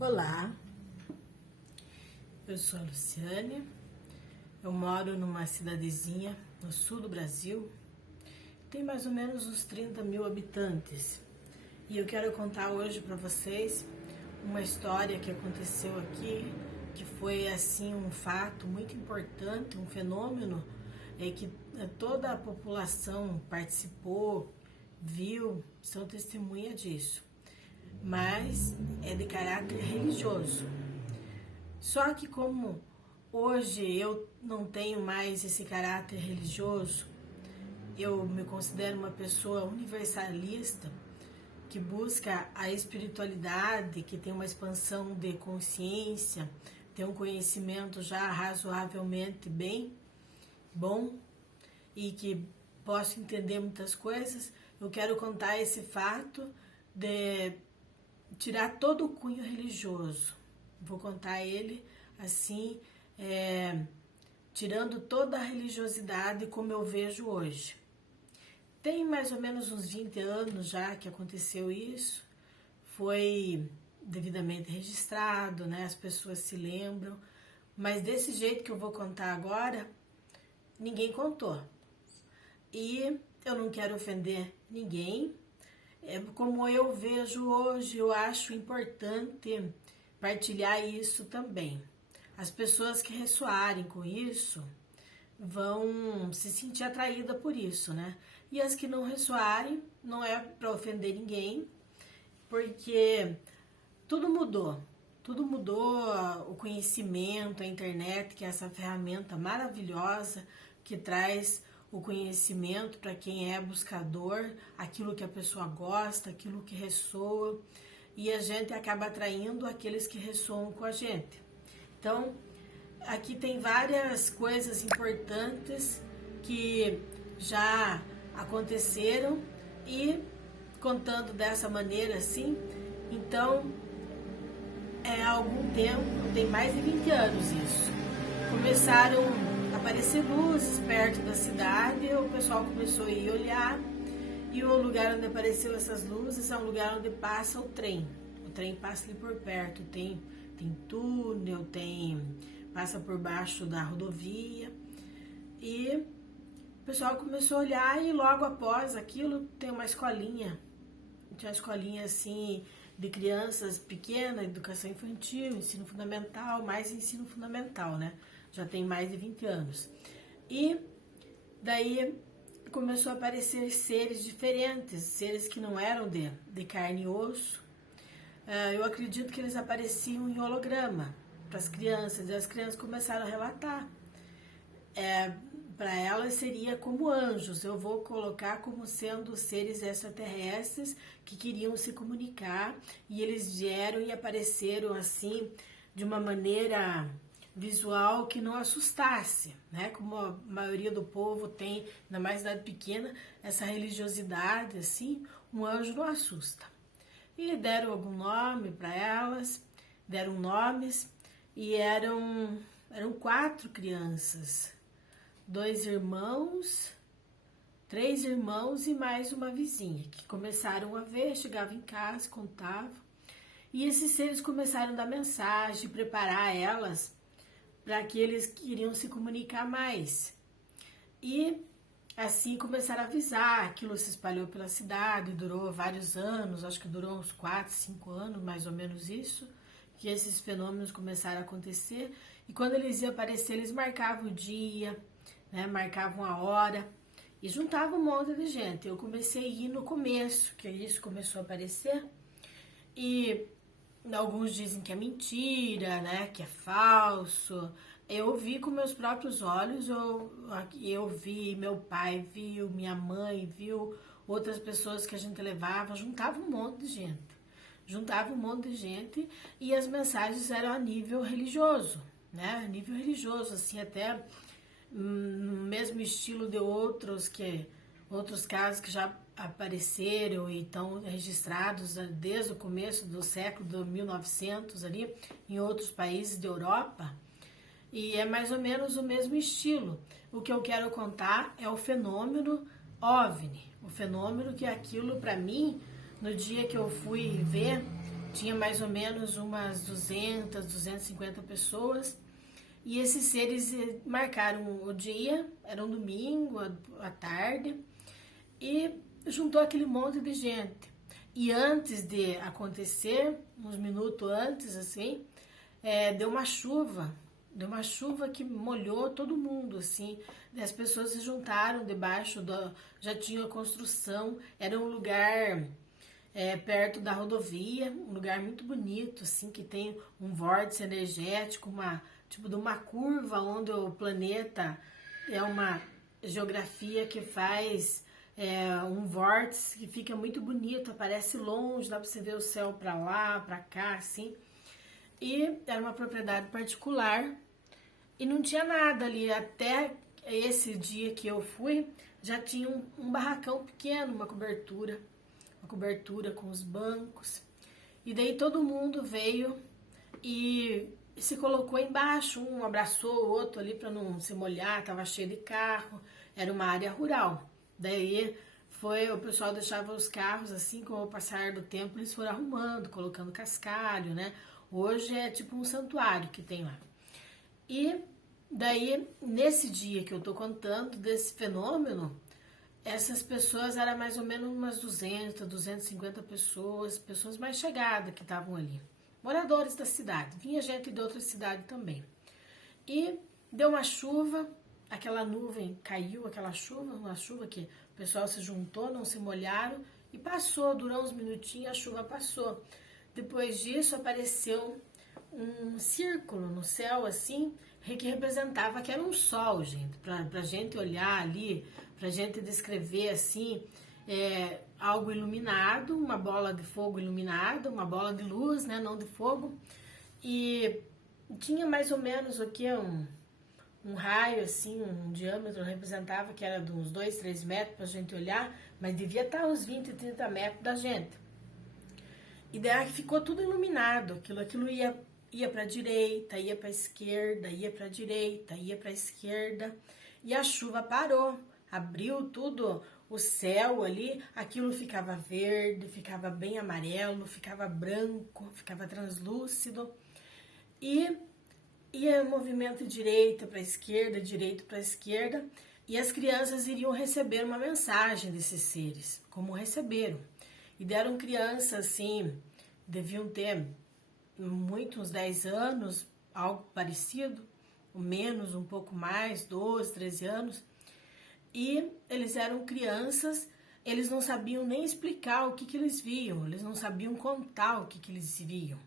Olá, eu sou a Luciane, eu moro numa cidadezinha no sul do Brasil, tem mais ou menos uns 30 mil habitantes e eu quero contar hoje para vocês uma história que aconteceu aqui, que foi assim um fato muito importante, um fenômeno que toda a população participou, viu, são testemunha disso. Mas é de caráter religioso. Só que como hoje eu não tenho mais esse caráter religioso, eu me considero uma pessoa universalista, que busca a espiritualidade, que tem uma expansão de consciência, tem um conhecimento já razoavelmente bom e que posso entender muitas coisas. Eu quero contar esse fato de tirar todo o cunho religioso. Vou contar ele assim, tirando toda a religiosidade como eu vejo hoje. Tem mais ou menos uns 20 anos já que aconteceu isso, foi devidamente registrado, né? As pessoas se lembram, mas desse jeito que eu vou contar agora, ninguém contou. E eu não quero ofender ninguém. Como eu vejo hoje, eu acho importante partilhar isso também. As pessoas que ressoarem com isso vão se sentir atraídas por isso, né? E as que não ressoarem, não é para ofender ninguém, porque tudo mudou. Tudo mudou, o conhecimento, a internet, que é essa ferramenta maravilhosa que traz o conhecimento para quem é buscador, aquilo que a pessoa gosta, aquilo que ressoa, e a gente acaba atraindo aqueles que ressoam com a gente. Então, aqui tem várias coisas importantes que já aconteceram e contando dessa maneira assim, então há algum tempo, tem mais de 20 anos isso, começaram aparecer luzes perto da cidade, o pessoal começou a ir olhar, e o lugar onde apareceu essas luzes é um lugar onde passa o trem passa ali por perto, tem túnel, passa por baixo da rodovia, e o pessoal começou a olhar, e logo após aquilo tem uma escolinha, tinha uma escolinha assim de crianças pequenas, educação infantil, ensino fundamental, mais ensino fundamental, né? Já tem mais de 20 anos. E daí começou a aparecer seres diferentes, seres que não eram de carne e osso. Eu acredito que eles apareciam em holograma para as crianças, e as crianças começaram a relatar. Para elas seria como anjos, eu vou colocar como sendo seres extraterrestres que queriam se comunicar, e eles vieram e apareceram assim, de uma maneira visual que não assustasse, né? Como a maioria do povo tem, ainda mais cidade pequena, essa religiosidade, assim, um anjo não assusta. E deram algum nome para elas, deram nomes, e eram 4 crianças, 2 irmãos, 3 irmãos e mais uma vizinha, que começaram a ver, chegavam em casa, contavam, e esses seres começaram a dar mensagem, preparar elas para que eles queriam se comunicar mais. E assim começaram a avisar, aquilo se espalhou pela cidade, durou vários anos, acho que durou uns 4, 5 anos, mais ou menos isso, que esses fenômenos começaram a acontecer, e quando eles iam aparecer, eles marcavam o dia, né, marcavam a hora, e juntavam um monte de gente. Eu comecei a ir no começo, que isso começou a aparecer, e alguns dizem que é mentira, né, que é falso. Eu vi com meus próprios olhos, eu vi, meu pai viu, minha mãe viu, outras pessoas que a gente levava, juntava um monte de gente, e as mensagens eram a nível religioso, né, a nível religioso, assim, até no mesmo estilo de outros casos que já apareceram e estão registrados desde o começo do século de 1900 ali, em outros países da Europa, e é mais ou menos o mesmo estilo. O que eu quero contar é o fenômeno OVNI, o fenômeno que aquilo para mim, no dia que eu fui ver, tinha mais ou menos umas 200, 250 pessoas. E esses seres marcaram o dia, era um domingo, à tarde, e juntou aquele monte de gente. E antes de acontecer, uns minutos antes, assim, deu uma chuva que molhou todo mundo, assim. As pessoas se juntaram debaixo já tinha a construção, era um lugar perto da rodovia, um lugar muito bonito, assim, que tem um vórtice energético, tipo de uma curva onde o planeta é uma geografia que faz um vórtice que fica muito bonito, aparece longe, dá pra você ver o céu pra lá, pra cá, assim. E era uma propriedade particular e não tinha nada ali. Até esse dia que eu fui, já tinha um barracão pequeno, uma cobertura com os bancos. E daí todo mundo veio e se colocou embaixo, um abraçou o outro ali para não se molhar, tava cheio de carro, era uma área rural. Daí o pessoal deixava os carros assim, com o passar do tempo eles foram arrumando, colocando cascalho, né? Hoje é tipo um santuário que tem lá. E daí, nesse dia que eu tô contando desse fenômeno, essas pessoas eram mais ou menos umas 200, 250 pessoas mais chegadas que estavam ali. Moradores da cidade, vinha gente de outra cidade também. E deu uma chuva, aquela nuvem caiu, uma chuva que o pessoal se juntou, não se molharam e passou, durou uns minutinhos, a chuva passou. Depois disso apareceu um círculo no céu assim, que representava que era um sol, gente, pra gente olhar ali, pra gente descrever assim, algo iluminado, uma bola de fogo iluminada, uma bola de luz, né, não de fogo, e tinha mais ou menos o que, um raio assim, um diâmetro, representava que era de uns 2, 3 metros pra gente olhar, mas devia estar uns 20, 30 metros da gente. E daí ficou tudo iluminado, aquilo ia para a direita, ia para a esquerda, ia para a direita, ia para a esquerda, e a chuva parou, abriu tudo o céu ali, aquilo ficava verde, ficava bem amarelo, ficava branco, ficava translúcido, e ia movimento direita para a esquerda, e as crianças iriam receber uma mensagem desses seres, como receberam. E deram crianças assim, deviam ter uns 10 anos, algo parecido, ou menos, um pouco mais, 12, 13 anos. E eles eram crianças, eles não sabiam nem explicar o que eles viam, eles não sabiam contar o que eles viam.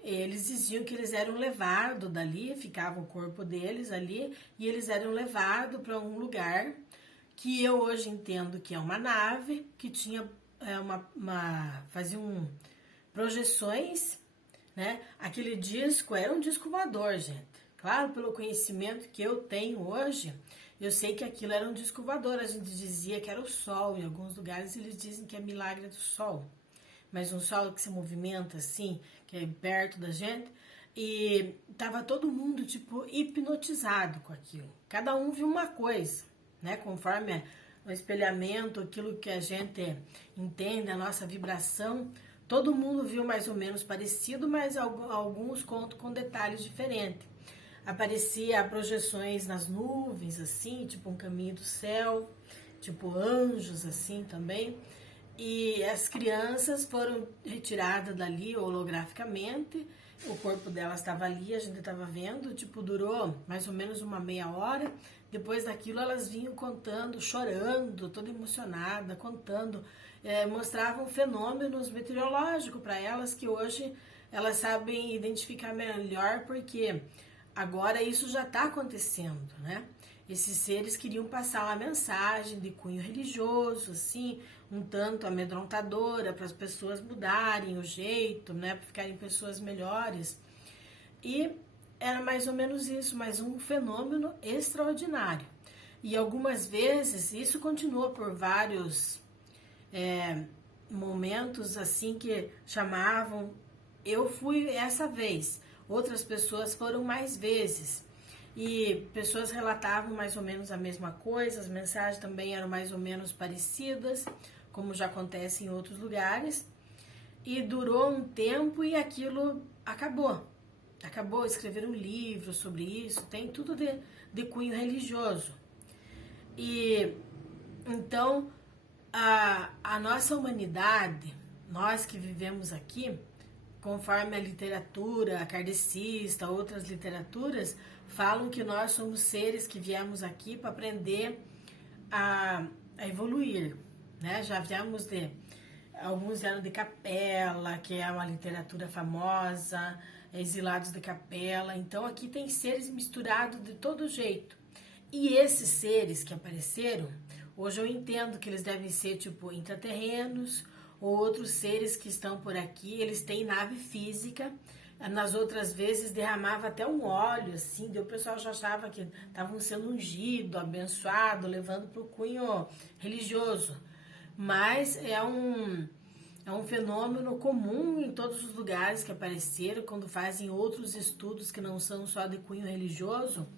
Eles diziam que eles eram levados dali, ficava o corpo deles ali, e eles eram levados para um lugar que eu hoje entendo que é uma nave, que tinha faziam projeções, né? Aquele disco era um disco voador, gente. Claro, pelo conhecimento que eu tenho hoje, eu sei que aquilo era um disco voador. A gente dizia que era o sol, em alguns lugares eles dizem que é milagre do sol. Mas um sol que se movimenta assim, que é perto da gente, e tava todo mundo tipo hipnotizado com aquilo. Cada um viu uma coisa, né? Conforme o espelhamento, aquilo que a gente entende, a nossa vibração, todo mundo viu mais ou menos parecido, mas alguns contam com detalhes diferentes. Aparecia projeções nas nuvens, assim, tipo um caminho do céu, tipo anjos, assim, também. E as crianças foram retiradas dali holograficamente, o corpo delas estava ali, a gente estava vendo, tipo, durou mais ou menos uma meia hora. Depois daquilo elas vinham contando, chorando, toda emocionada, contando, mostravam fenômenos meteorológicos para elas que hoje elas sabem identificar melhor, porque agora isso já está acontecendo, né? Esses seres queriam passar uma mensagem de cunho religioso, assim, um tanto amedrontadora, para as pessoas mudarem o jeito, né, para ficarem pessoas melhores. E era mais ou menos isso, mas um fenômeno extraordinário. E algumas vezes, isso continuou por vários momentos, assim, que chamavam. Eu fui essa vez, outras pessoas foram mais vezes. E pessoas relatavam mais ou menos a mesma coisa, as mensagens também eram mais ou menos parecidas, como já acontece em outros lugares. e durou um tempo e aquilo acabou. Acabou, escrever um livro sobre isso, tem tudo de cunho religioso. E então a nossa humanidade, nós que vivemos aqui, conforme a literatura kardecista, outras literaturas, falam que nós somos seres que viemos aqui para aprender a evoluir, né? Já viemos alguns vieram de Capela, que é uma literatura famosa, exilados de Capela. Então aqui tem seres misturados de todo jeito. E esses seres que apareceram, hoje eu entendo que eles devem ser tipo intraterrenos ou outros seres que estão por aqui. Eles têm nave física. Nas outras vezes derramava até um óleo, assim, daí o pessoal já achava que estavam sendo ungido, abençoado, levando para o cunho religioso. Mas é um fenômeno comum em todos os lugares que apareceram, quando fazem outros estudos que não são só de cunho religioso,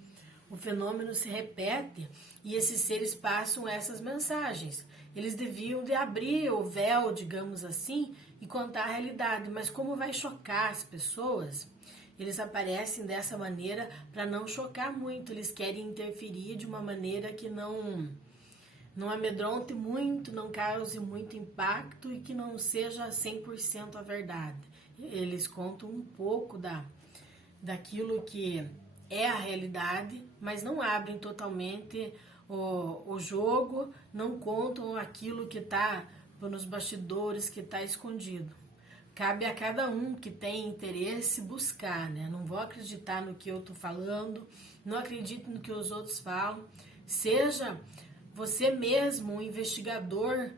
o fenômeno se repete e esses seres passam essas mensagens. Eles deviam de abrir o véu, digamos assim, e contar a realidade, mas como vai chocar as pessoas, eles aparecem dessa maneira para não chocar muito, eles querem interferir de uma maneira que não amedronte muito, não cause muito impacto e que não seja 100% a verdade. Eles contam um pouco daquilo que é a realidade, mas não abrem totalmente o jogo, não contam aquilo que está nos bastidores, que está escondido. Cabe a cada um que tem interesse buscar, né? Não vou acreditar no que eu estou falando, não acredito no que os outros falam. Seja você mesmo um investigador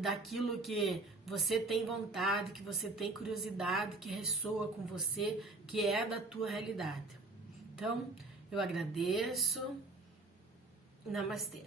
daquilo que você tem vontade, que você tem curiosidade, que ressoa com você, que é da tua realidade. Então, eu agradeço. Namastê.